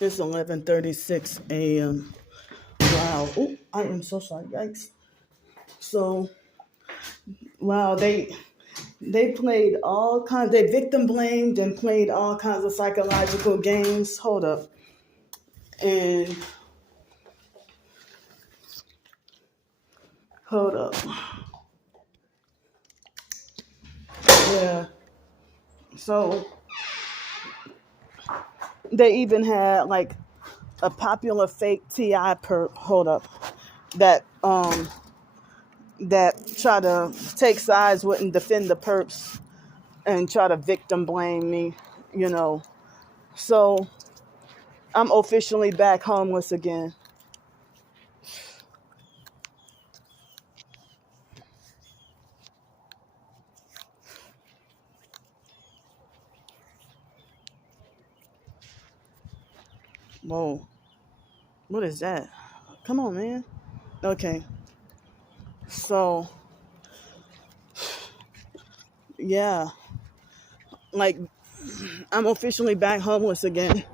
It's 11:36 a.m. Wow. Oh, I am so sorry. Yikes. So, wow, they played all kinds. They victim blamed and played all kinds of psychological games. Hold up. And hold up. Yeah. So they even had like a popular fake TI perp. Hold up. That that try to take sides with and defend the perps and try to victim blame me, you know. So I'm officially back homeless again. Whoa. What is that? Come on, man. Okay. So, yeah. Like, I'm officially back homeless again.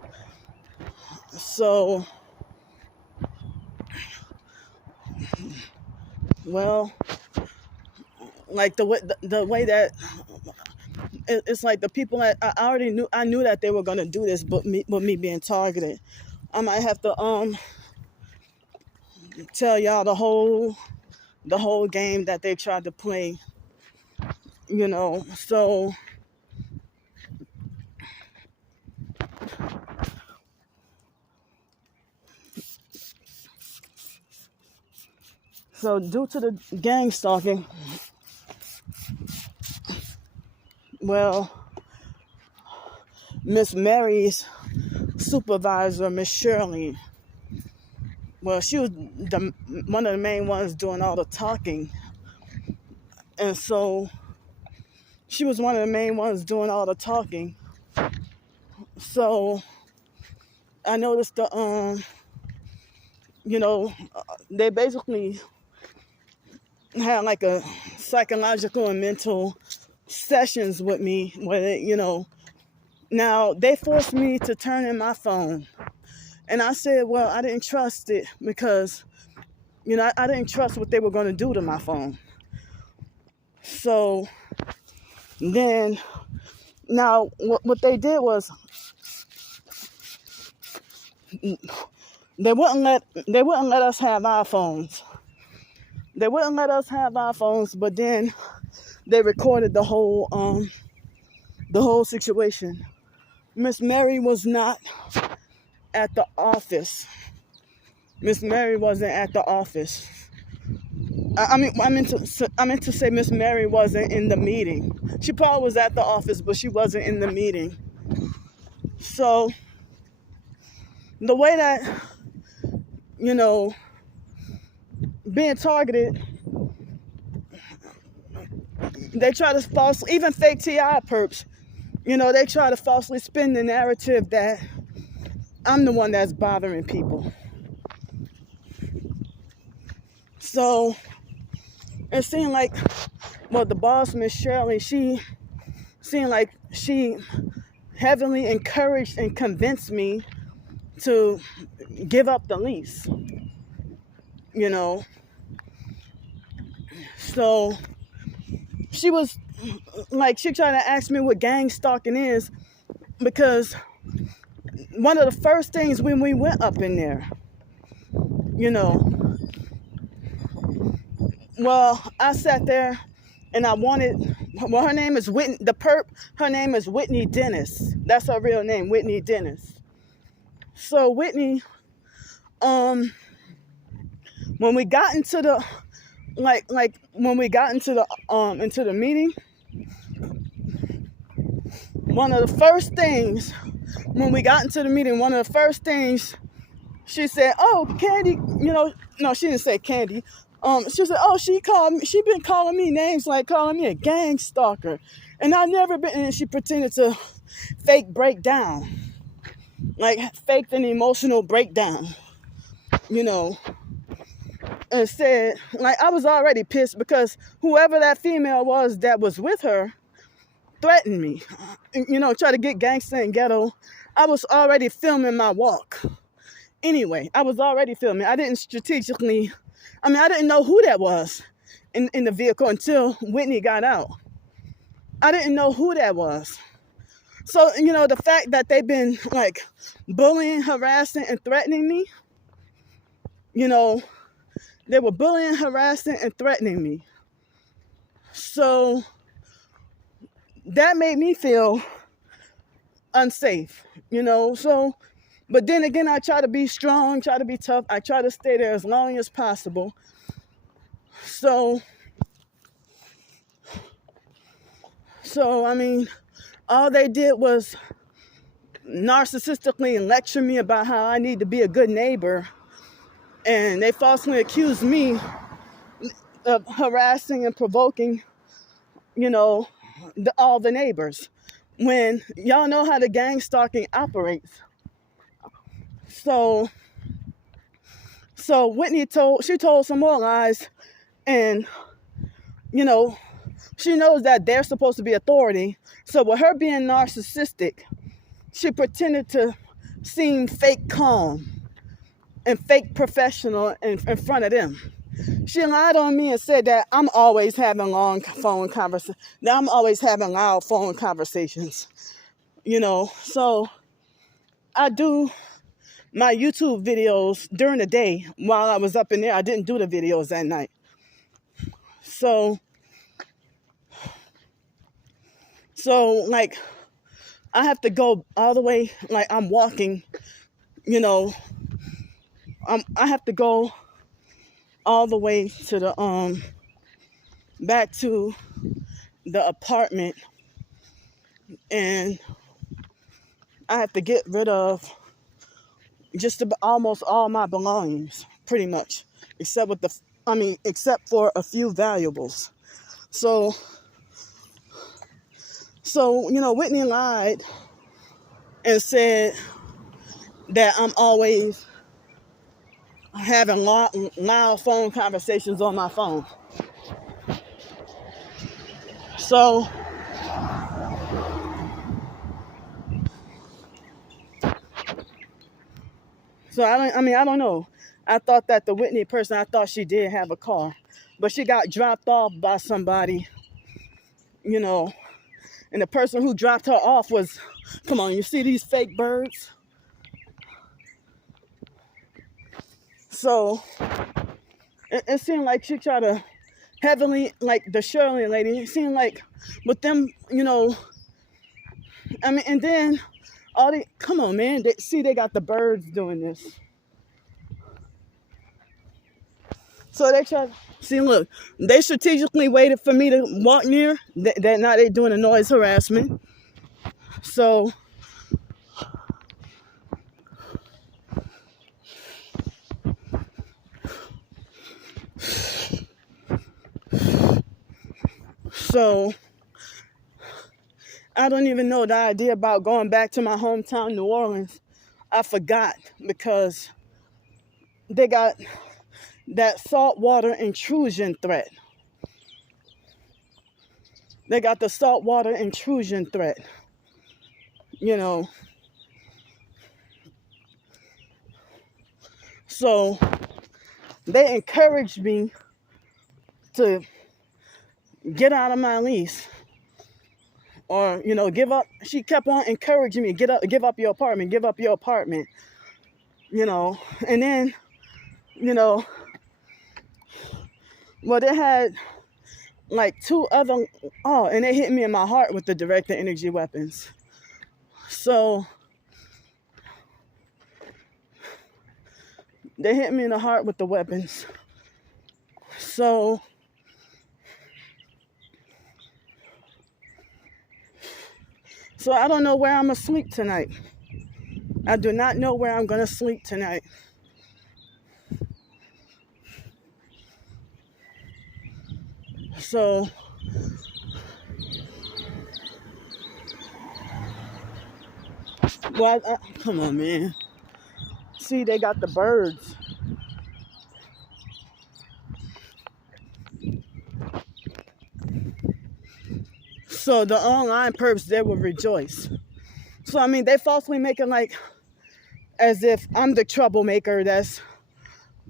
So, well, like the way that it's like the people that I already knew, I knew that they were gonna do this, but with me being targeted, I might have to tell y'all the whole game that they tried to play, you know. So due to the gang stalking, well, Miss Mary's supervisor, Miss Shirley, well, she was one of the main ones doing all the talking. And so she was one of the main ones doing all the talking. So I noticed they basically had like a psychological and mental sessions with me where now they forced me to turn in my phone. And I said, well, I didn't trust it because, I didn't trust what they were going to do to my phone. So then, now what they did was they wouldn't let us have our phones. They wouldn't let us have our phones, but then they recorded the whole situation. Miss Mary was not at the office. Miss Mary wasn't at the office. I meant to say Miss Mary wasn't in the meeting. She probably was at the office, but she wasn't in the meeting. So the way that, being targeted, they try to even fake TI perps, they try to falsely spin the narrative that I'm the one that's bothering people. So it seemed like, the boss, Miss Shirley, she seemed like she heavily encouraged and convinced me to give up the lease, So she was like, she tried to ask me what gang stalking is, because one of the first things when we went up in there, I sat there and her name is Whitney, the perp, her name is Whitney Dennis. That's her real name, Whitney Dennis. So Whitney, when we got into the, when we got into the meeting, one of the first things she said, oh, Candy, no, she didn't say Candy. She said, oh, she been calling me names, like calling me a gang stalker. And I never been, and she pretended to fake breakdown, like faked an emotional breakdown, and said, like, I was already pissed because whoever that female was that was with her threatened me, try to get gangster and ghetto I was already filming my walk. Anyway, I was already filming. I didn't strategically, I didn't know who that was in the vehicle until Whitney got out. I didn't know who that was. So, the fact that they've been like bullying, harassing, and threatening me, they were bullying, harassing, and threatening me. So that made me feel unsafe, So, but then again, I try to be strong, try to be tough. I try to stay there as long as possible. So all they did was narcissistically lecture me about how I need to be a good neighbor. And they falsely accused me of harassing and provoking, all the neighbors. When y'all know how the gang stalking operates. So Whitney told some more lies, and she knows that they're supposed to be authority. So with her being narcissistic, she pretended to seem fake calm and fake professional in front of them. She lied on me and said that I'm always having loud phone conversations. So I do my YouTube videos during the day while I was up in there. I didn't do the videos at night. So like, I have to go all the way, like I'm walking, I have to go all the way to the, back to the apartment, and I have to get rid of just about almost all my belongings, pretty much, except for a few valuables. So Whitney lied and said that I'm always having loud phone conversations on my phone. So I don't know. I thought that the Whitney person, I thought she did have a car, but she got dropped off by somebody, and the person who dropped her off was, come on, you see these fake birds? So it seemed like she tried to heavily, like the Shirley lady, it seemed like with them, and then come on, man, they got the birds doing this. So they tried, look, they strategically waited for me to walk near, that now they doing a noise harassment. So I don't even know the idea about going back to my hometown, New Orleans. I forgot, because they got that saltwater intrusion threat. They got the saltwater intrusion threat, So they encouraged me to get out of my lease, or give up. She kept on encouraging me, give up your apartment, and then well, they had like two other, and they hit me in my heart with the directed energy weapons. So they hit me in the heart with the weapons. So I don't know where I'm going to sleep tonight. I do not know where I'm going to sleep tonight. So come on, man. See, they got the birds. So the online perps, they will rejoice. So, I mean, they falsely make it like as if I'm the troublemaker that's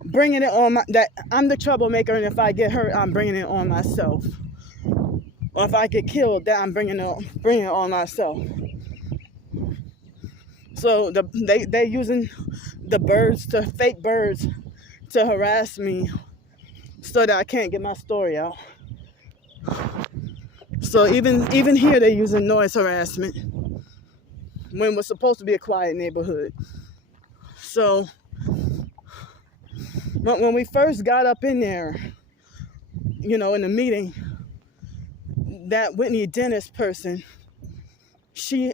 bringing it on that I'm the troublemaker, and if I get hurt, I'm bringing it on myself. Or if I get killed, that I'm bringing it on myself. So they using the fake birds to harass me so that I can't get my story out. So even here they're using noise harassment when we're supposed to be a quiet neighborhood. So when we first got up in there, in the meeting, that Whitney Dennis person, she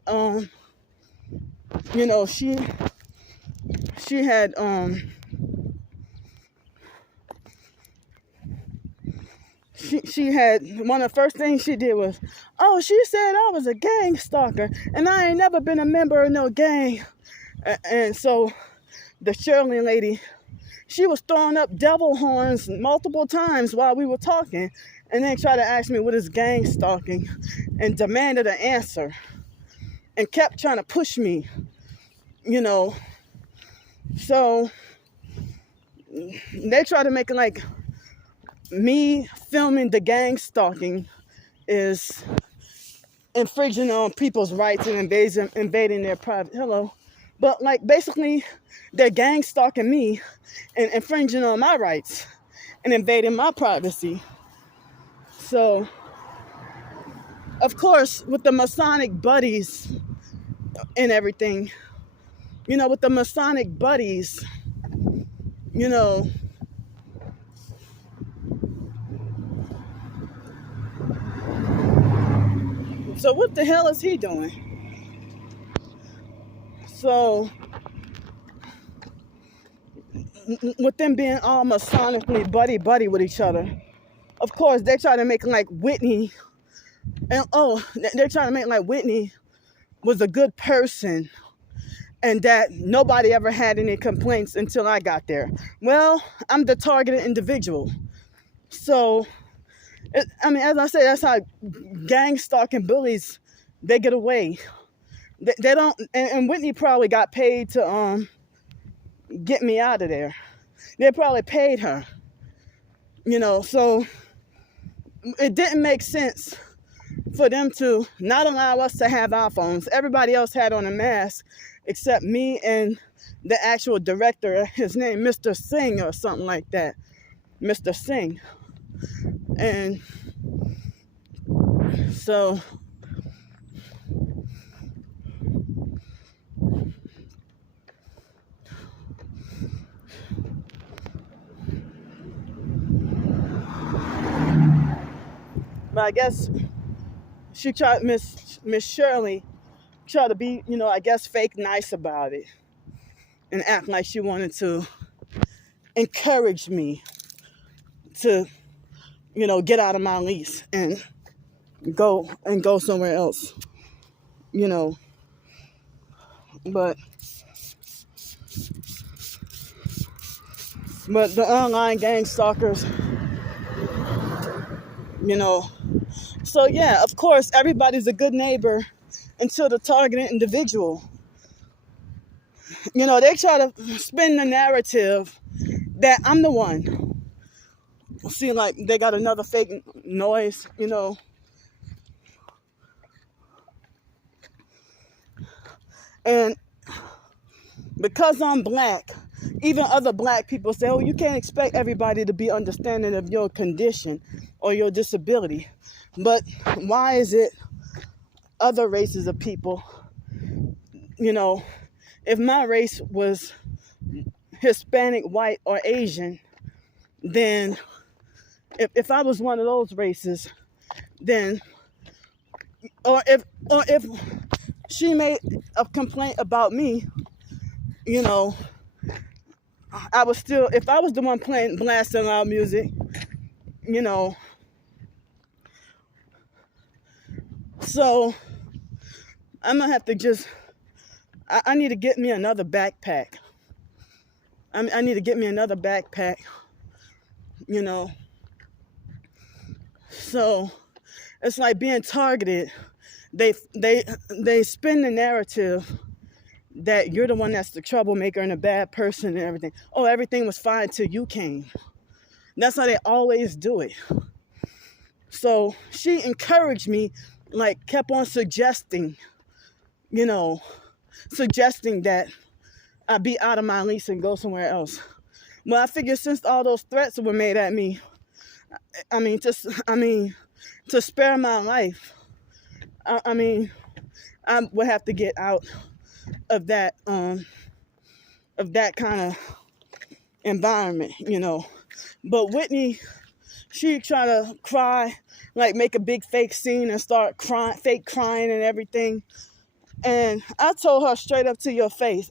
she had she had one of the first things she did was, oh, she said I was a gang stalker and I ain't never been a member of no gang. And so the Shirley lady, she was throwing up devil horns multiple times while we were talking, and then tried to ask me what is gang stalking and demanded an answer and kept trying to push me, So they try to make it like me filming the gang stalking is infringing on people's rights and invading their private. Hello. But like basically they're gang stalking me and infringing on my rights and invading my privacy. So of course with the Masonic buddies and everything, with the Masonic buddies, so what the hell is he doing? So with them being all Masonically buddy with each other, of course they try to make like Whitney, and they're trying to make like Whitney was a good person and that nobody ever had any complaints until I got there. Well, I'm the targeted individual. So, as I say, that's how gang stalking bullies, they get away. They don't, and Whitney probably got paid to get me out of there. They probably paid her, so it didn't make sense for them to not allow us to have our phones. Everybody else had on a mask except me and the actual director, his name, Mr. Singh or something like that. Mr. Singh. And so but I guess she tried, Miss Shirley tried to be, I guess fake nice about it and act like she wanted to encourage me to, get out of my lease and go somewhere else, but the online gang stalkers, so yeah, of course everybody's a good neighbor until the targeted individual. They try to spin the narrative that I'm the one. See, like they got another fake noise, and because I'm black, even other black people say, oh, you can't expect everybody to be understanding of your condition or your disability. But why is it other races of people, if my race was Hispanic, white, or Asian, then if I was one of those races, then, or if she made a complaint about me, I was still, if I was the one blasting loud music, so I'm gonna have to just, I need to get me another backpack. I need to get me another backpack, So it's like being targeted they spin the narrative that you're the one that's the troublemaker and a bad person and everything. Oh, everything was fine till you came. That's how they always do it. So she encouraged me, like kept on suggesting that I be out of my lease and go somewhere else. Well, I figured since all those threats were made at me, to spare my life, I would have to get out of that kind of environment, But Whitney, she tried to cry, like make a big fake scene and start fake crying and everything. And I told her straight up to her face.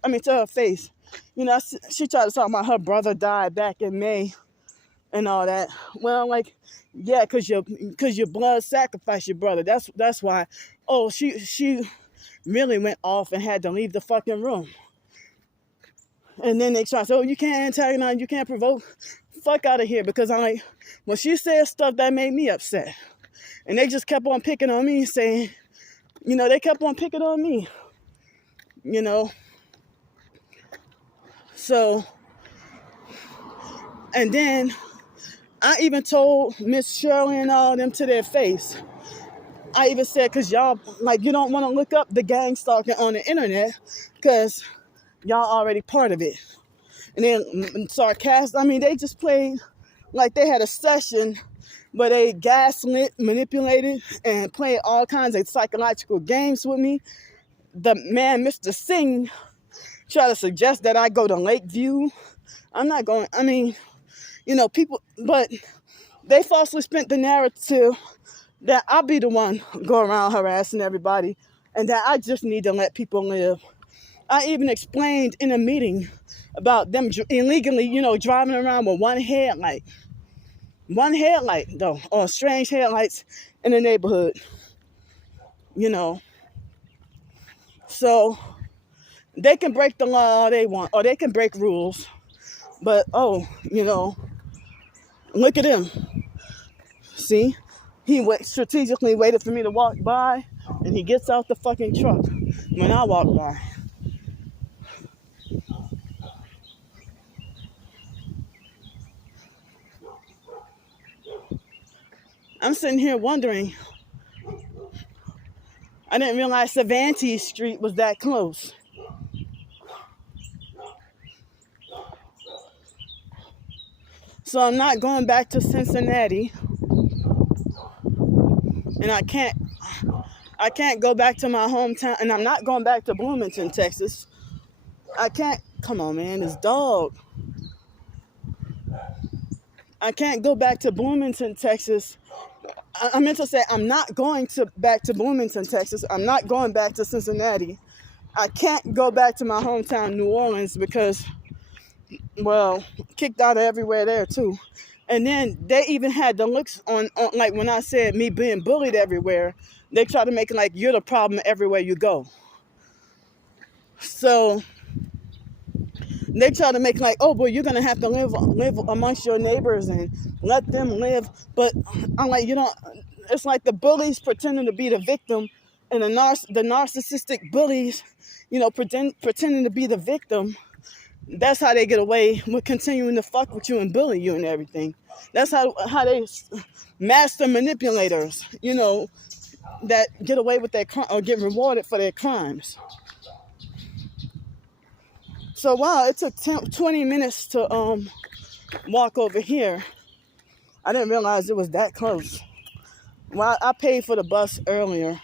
She tried to talk about her brother died back in May and all that. Well, like, yeah, cause your blood sacrificed your brother. That's why. Oh, she really went off and had to leave the fucking room. And then they try to say, oh, you can't antagonize, you can't provoke. Fuck out of here, because I'm like, when she said stuff that made me upset, and they just kept on picking on me, saying, they kept on picking on me, So, and then I even told Miss Shirley and all them to their face. I even said, because y'all, like, you don't want to look up the gang stalking on the internet, because y'all already part of it. And then sarcastic, they just played like they had a session where they gaslit, manipulated, and played all kinds of psychological games with me. The man, Mr. Singh, tried to suggest that I go to Lakeview. I'm not going, people, but they falsely spent the narrative that I be the one go around harassing everybody and that I just need to let people live. I even explained in a meeting about them illegally, driving around with one headlight though, or strange headlights in the neighborhood, So they can break the law all they want, or they can break rules, but look at him. See, he strategically waited for me to walk by, and he gets out the fucking truck when I walk by. I'm sitting here wondering, I didn't realize Cervantes Street was that close. So I'm not going back to Cincinnati, and I can't go back to my hometown, and I'm not going back to Bloomington, Texas. I can't, come on, man, this dog. I can't go back to Bloomington, Texas. I meant to say I'm not going back to Bloomington, Texas. I'm not going back to Cincinnati. I can't go back to my hometown, New Orleans, because, well, kicked out of everywhere there too. And then they even had the looks on like when I said me being bullied everywhere, they try to make it like you're the problem everywhere you go. So they try to make it like, oh, boy, you're going to have to live amongst your neighbors and let them live. But I'm like, it's like the bullies pretending to be the victim, and the narcissistic bullies, pretending to be the victim. That's how they get away with continuing to fuck with you and bully you and everything. That's how they master manipulators, that get away with their crime or get rewarded for their crimes. So wow, it took 20 minutes to walk over here. I didn't realize it was that close. Well, I paid for the bus earlier.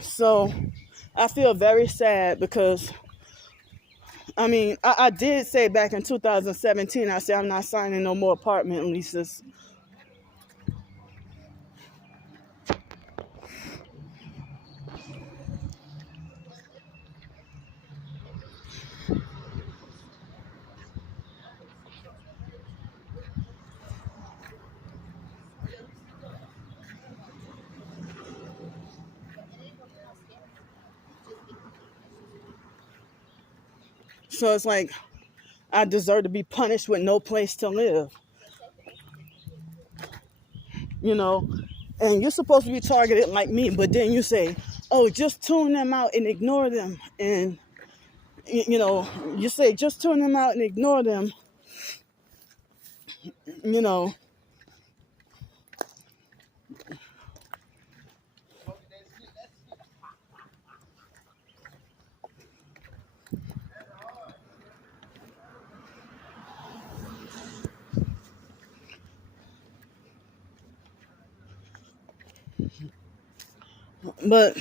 So I feel very sad because, I did say back in 2017, I said I'm not signing no more apartment leases. So it's like I deserve to be punished with no place to live. you know, and you're supposed to be targeted like me, but then you say, oh, just tune them out and ignore them. And, you know, you say, just tune them out and ignore them, you know. But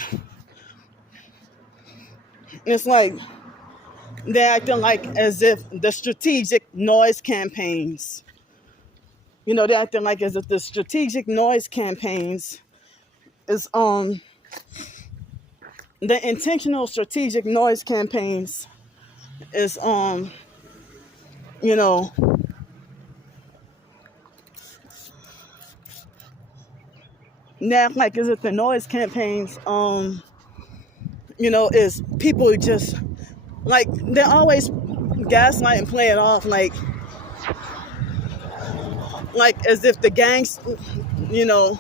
it's like they're acting like as if the strategic noise campaigns, you know, they're acting like as if the strategic noise campaigns is the intentional strategic noise campaigns is you know, they act like as if the noise campaigns you know, is people just like they're always gaslight and play it off like as if the gangs, you know,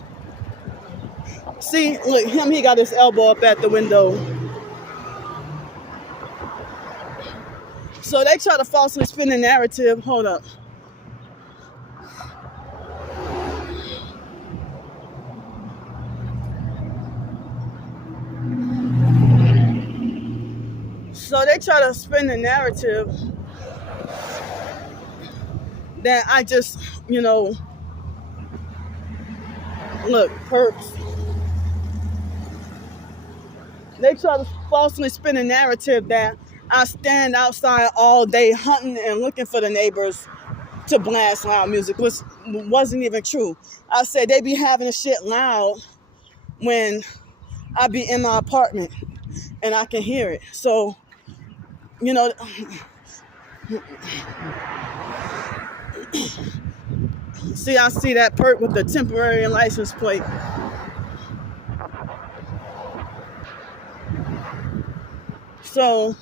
see, look, him, he got his elbow up at the window. So they try to falsely spin the narrative. Hold up. So they try to spin the narrative that I just, you know, look, perps. They try to falsely spin a narrative that I stand outside all day hunting and looking for the neighbors to blast loud music, which wasn't even true. I said they be having the shit loud when I be in my apartment and I can hear it. So, you know, see, I see that perp with the temporary license plate. So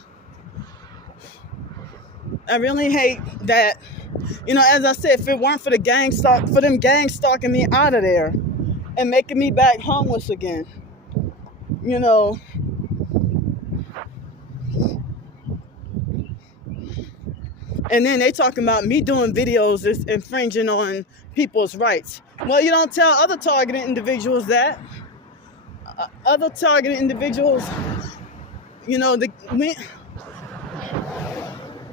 I really hate that, you know, as I said, if it weren't for the for them gang stalking me out of there and making me back homeless again, you know, and then they talking about me doing videos is infringing on people's rights. Well, you don't tell other targeted individuals that. Other targeted individuals, you know, the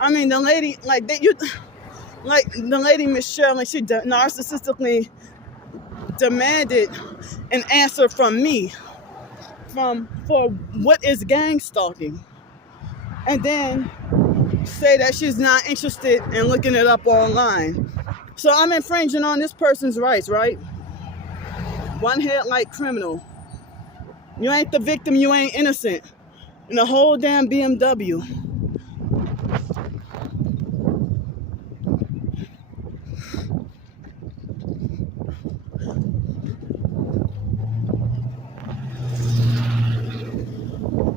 lady, like the lady Miss Shirley, she narcissistically demanded an answer from me for what is gang stalking, and then say that she's not interested in looking it up online. So I'm infringing on this person's rights, right? One headlight criminal. You ain't the victim, you ain't innocent. And the whole damn BMW.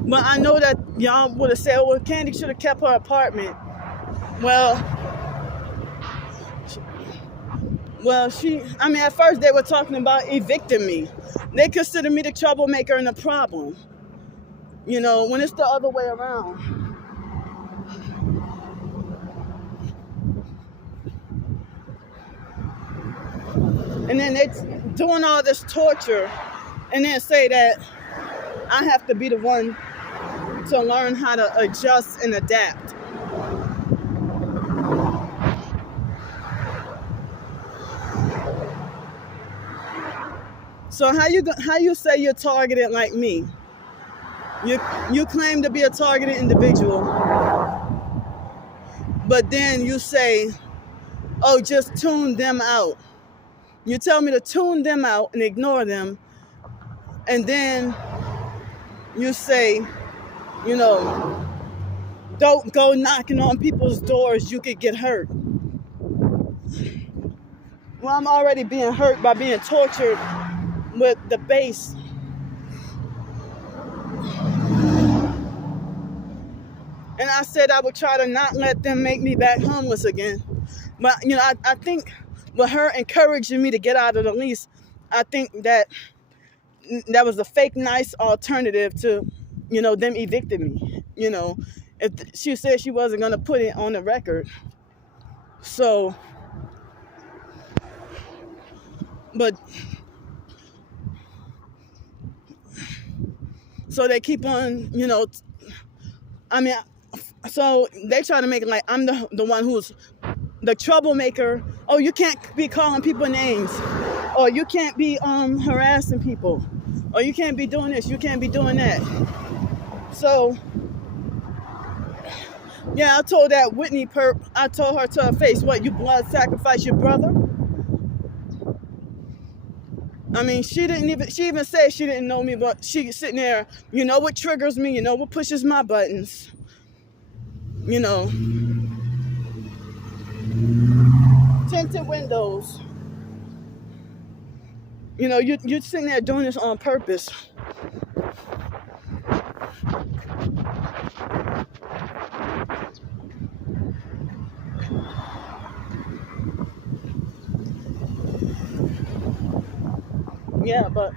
But I know that y'all would have said, well, Candy should have kept her apartment. Well, at first they were talking about evicting me. They consider me the troublemaker and the problem. You know, when it's the other way around. And then they doing all this torture and then say that I have to be the one to learn how to adjust and adapt. So how you say you're targeted like me? You claim to be a targeted individual, but then you say, oh, just tune them out. You tell me to tune them out and ignore them, and then you say, you know, don't go knocking on people's doors, you could get hurt. Well, I'm already being hurt by being tortured with the base. And I said I would try to not let them make me back homeless again. But, you know, I think with her encouraging me to get out of the lease, I think that was a fake nice alternative to, them evicting me. If she said she wasn't gonna put it on the record. So, but so they keep on, I mean, so they try to make it like I'm the one who's the troublemaker. Oh, you can't be calling people names, or you can't be harassing people, or you can't be doing this, you can't be doing that. So yeah, I told that Whitney perp, I told her to her face, what, you blood sacrifice your brother? I mean, she even said she didn't know me, but she's sitting there, what triggers me, what pushes my buttons, tinted windows. You're sitting there doing this on purpose. Yeah, but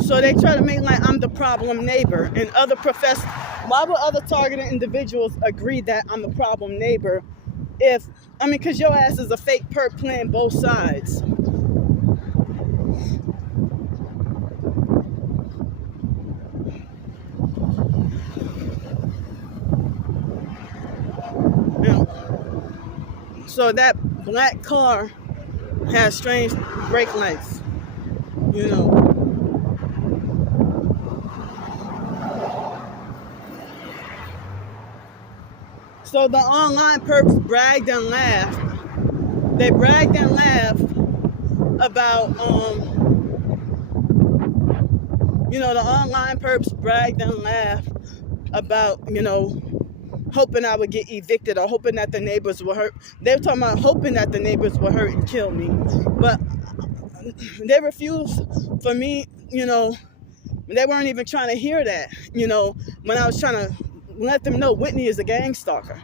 so they try to make like I'm the problem neighbor, and why would other targeted individuals agree that I'm the problem neighbor because your ass is a fake perp playing both sides. So that black car has strange brake lights, So the online perps bragged and laughed. They bragged and laughed about, the online perps bragged and laughed about, hoping I would get evicted or hoping that the neighbors were hurt. They were talking about hoping that the neighbors were hurt and kill me. But they refused for me, they weren't even trying to hear that, when I was trying to let them know Whitney is a gang stalker.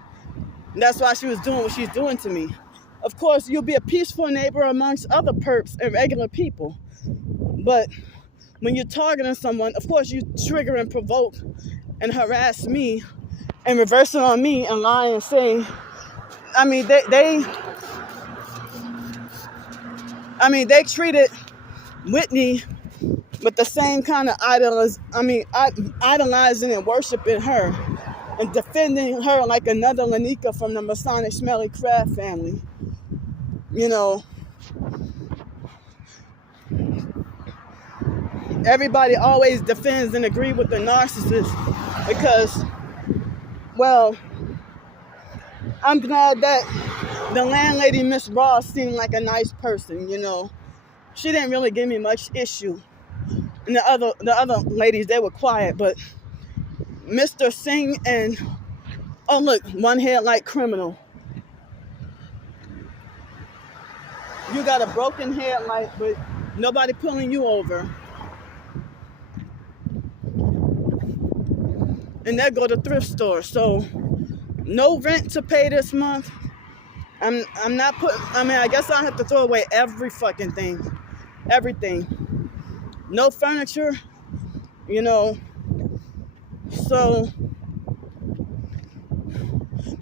And that's why she was doing what she's doing to me. Of course, you'll be a peaceful neighbor amongst other perps and regular people. But when you're targeting someone, of course, you trigger and provoke and harass me and reverse it on me and lie and say, they treated Whitney with the same kind of idolizing and worshiping her and defending her like another Lanika from the Masonic Smelly Crab family. Everybody always defends and agrees with the narcissist because, well, I'm glad that the landlady, Miss Ross, seemed like a nice person, She didn't really give me much issue. And the other ladies, they were quiet, but Mr. Singh and, oh look, one headlight criminal. You got a broken headlight, but nobody pulling you over. And there go the thrift store. So no rent to pay this month. I'm not I guess I'll have to throw away every fucking thing. Everything. No furniture, So,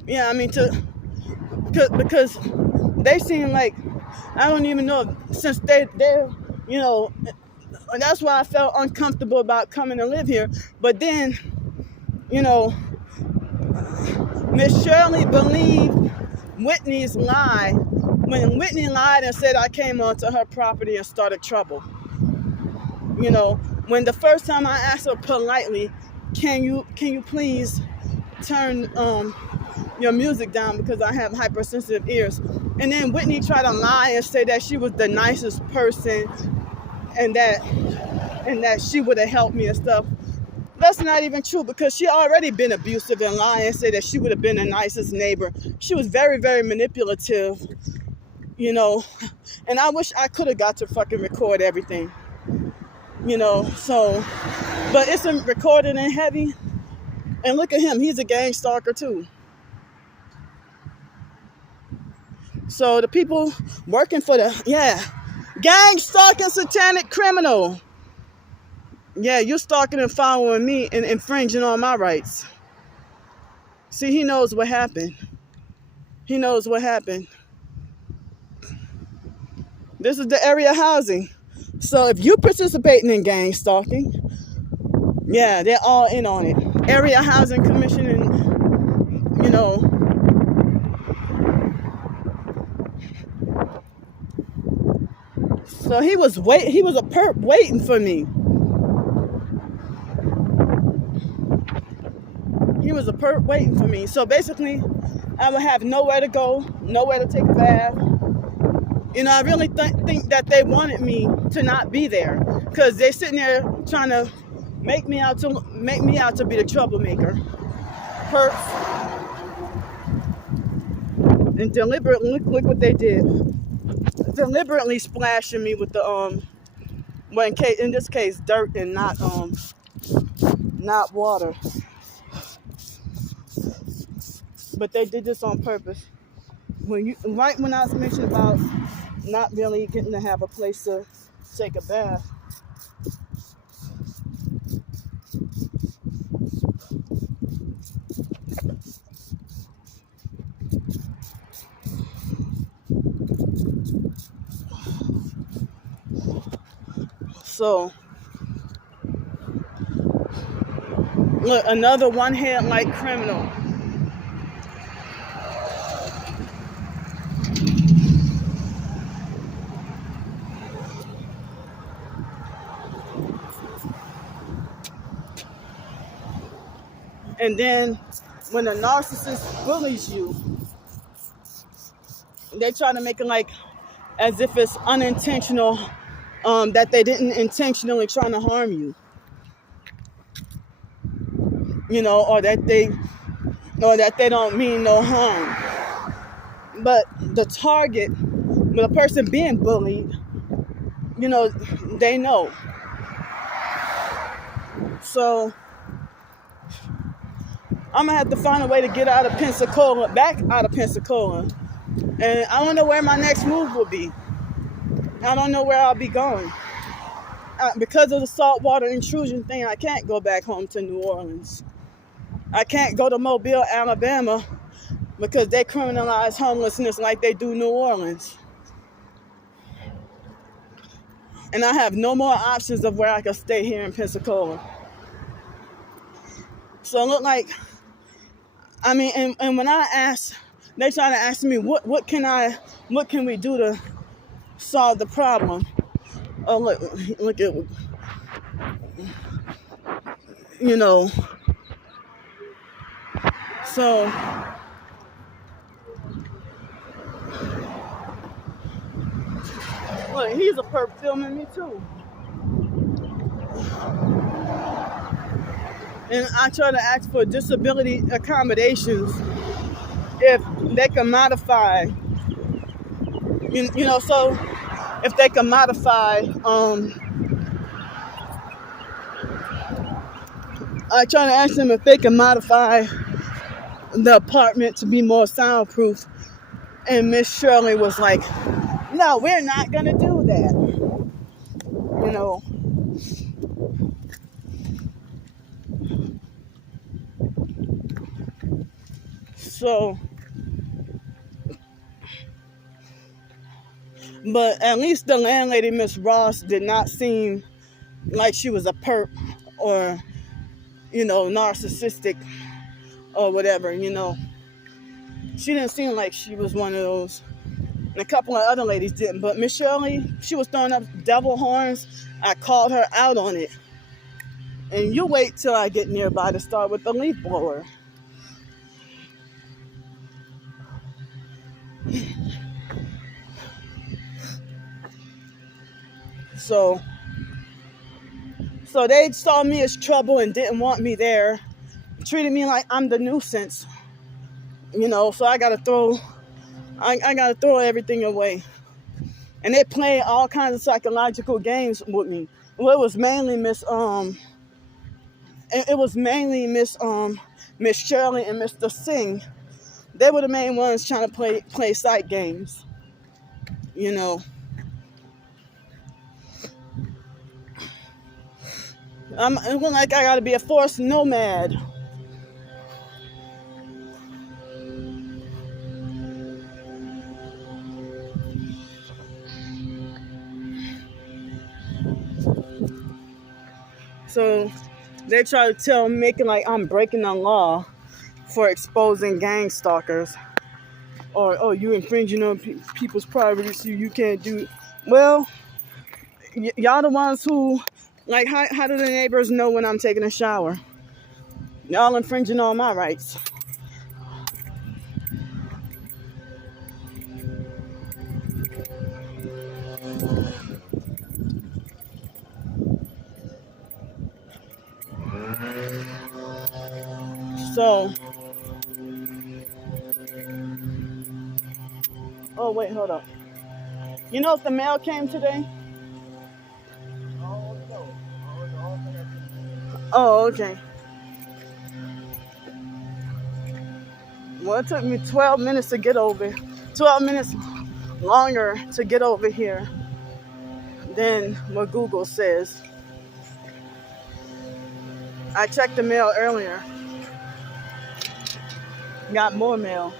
yeah, because they seem like, I don't even know, since they're, and that's why I felt uncomfortable about coming to live here. But then, Miss Shirley believed Whitney's lie when Whitney lied and said I came onto her property and started trouble. When the first time I asked her politely, can you please turn your music down because I have hypersensitive ears. And then Whitney tried to lie and say that she was the nicest person and that she would have helped me and stuff. That's not even true because she already been abusive and lying and said that she would have been the nicest neighbor. She was very, very manipulative, and I wish I could have got to fucking record everything, so, but it's recorded in heavy. And look at him, he's a gang stalker too. So the people working for Gang stalking satanic criminal. Yeah, you're stalking and following me and infringing on my rights. See, he knows what happened. He knows what happened. This is the area housing. So if you participating in gang stalking, yeah, they're all in on it. Area Housing Commission and, you know, so he was a perp waiting for me. He was a perp waiting for me. So basically, I would have nowhere to go, nowhere to take a bath. You know, I really think that they wanted me to not be there because they're sitting there trying to make me out to be the troublemaker. Perps. And deliberately, look what they did. Deliberately splashing me with the well, in this case, dirt and not water. But they did this on purpose. Right when I was mentioning about not really getting to have a place to take a bath. So, look, another one-headlight criminal. And then when a narcissist bullies you, they try to make it like as if it's unintentional, that they didn't intentionally try to harm you. You know, or that they don't mean no harm. But the target, the person being bullied, you know, they know. So I'm gonna have to find a way to get back out of Pensacola. And I don't know where my next move will be. I don't know where I'll be going. Because of the saltwater intrusion thing, I can't go back home to New Orleans. I can't go to Mobile, Alabama, because they criminalize homelessness like they do New Orleans. And I have no more options of where I can stay here in Pensacola. So it looked like, I mean, and when I asked, they try to ask me, what can we do to solve the problem? Oh, look at, you know, so, look, he's a perp filming me too. And I try to ask for disability accommodations if they can modify, you know, so if they can modify, I try to ask them if they can modify the apartment to be more soundproof. And Miss Shirley was like, no, we're not going to do that. You know. So, but at least the landlady, Miss Ross, did not seem like she was a perp or, you know, narcissistic or whatever, you know. She didn't seem like she was one of those. And a couple of other ladies didn't. But Miss Shirley, she was throwing up devil horns. I called her out on it. And you wait till I get nearby to start with the leaf blower. So they saw me as trouble and didn't want me there. Treated me like I'm the nuisance. You know, so I gotta throw everything away. And they play all kinds of psychological games with me. Well, it was mainly Miss Shirley and Mr. Singh. They were the main ones trying to play psych games. You know. It's like I gotta be a forced nomad. So they try to make it like I'm breaking the law for exposing gang stalkers, or oh, you infringing on people's privacy, so you can't do. Well, y'all the ones who, like, how do the neighbors know when I'm taking a shower? Y'all infringing on my rights. So, oh wait, hold up. You know if the mail came today? Oh, okay. Well, it took me 12 minutes to get over. 12 minutes longer to get over here than what Google says. I checked the mail earlier. Got more mail.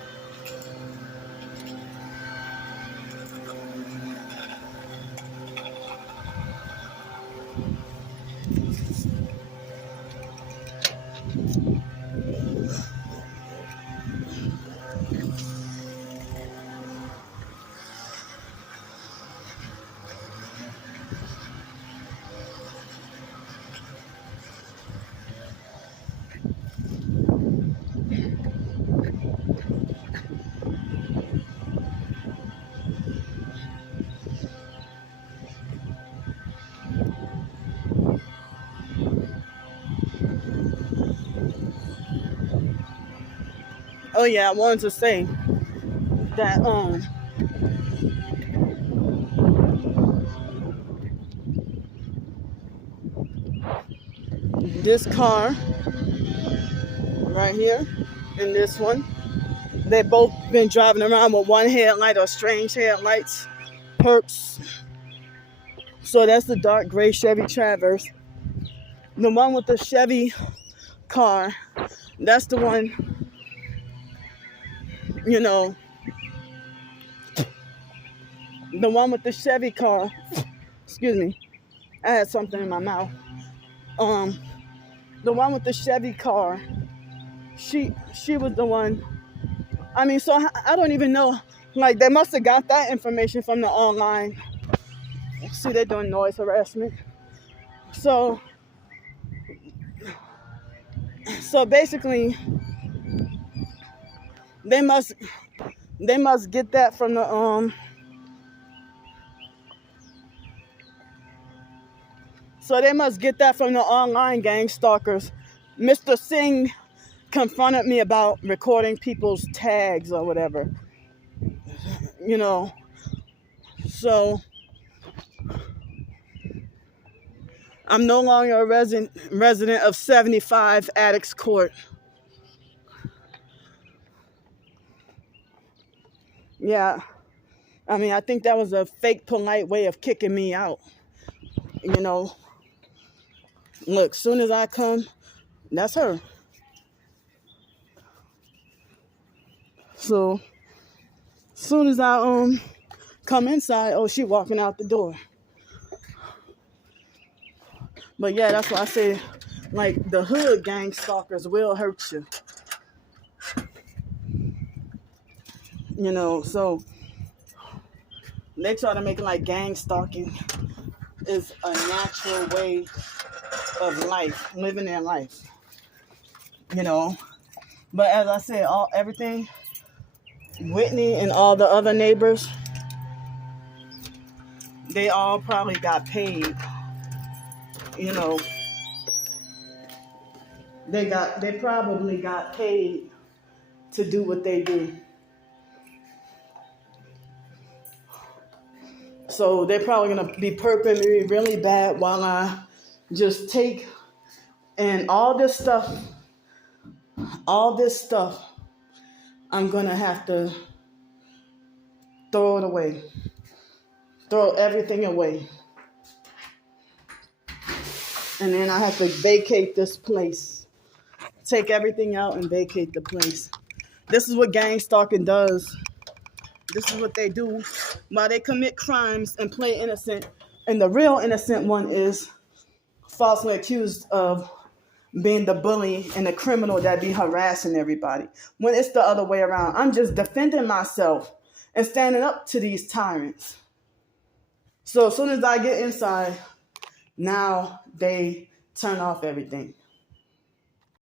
Oh yeah, I wanted to say that this car right here and this one, they both been driving around with one headlight or strange headlights, perps. So that's the dark gray Chevy Traverse. The one with the Chevy car, that's the one, you know, the one with the Chevy car. Excuse me, I had something in my mouth. The one with the Chevy car, she was the one. I mean, so I don't even know. Like, they must have got that information from the online. See, they're doing noise harassment. So basically, they must get that from the So they must get that from the online gang stalkers. Mr. Singh confronted me about recording people's tags or whatever. You know, so I'm no longer a resident of 75 Addicts Court. Yeah, I mean, I think that was a fake polite way of kicking me out. You know, look, soon as I come, that's her. So, soon as I come inside, oh, she walking out the door. But yeah, that's why I say, like, the hood gang stalkers will hurt you. You know, so they try to make it like gang stalking is a natural way of life, living their life. You know, but as I said, everything, Whitney and all the other neighbors, they all probably got paid. You know, they probably got paid to do what they do. So they're probably gonna be perping me really bad while I just take and all this stuff, I'm gonna have to throw it away. Throw everything away. And then I have to vacate this place. Take everything out and vacate the place. This is what gang stalking does. This is what they do while they commit crimes and play innocent. And the real innocent one is falsely accused of being the bully and the criminal that be harassing everybody. When it's the other way around, I'm just defending myself and standing up to these tyrants. So as soon as I get inside, now they turn off everything.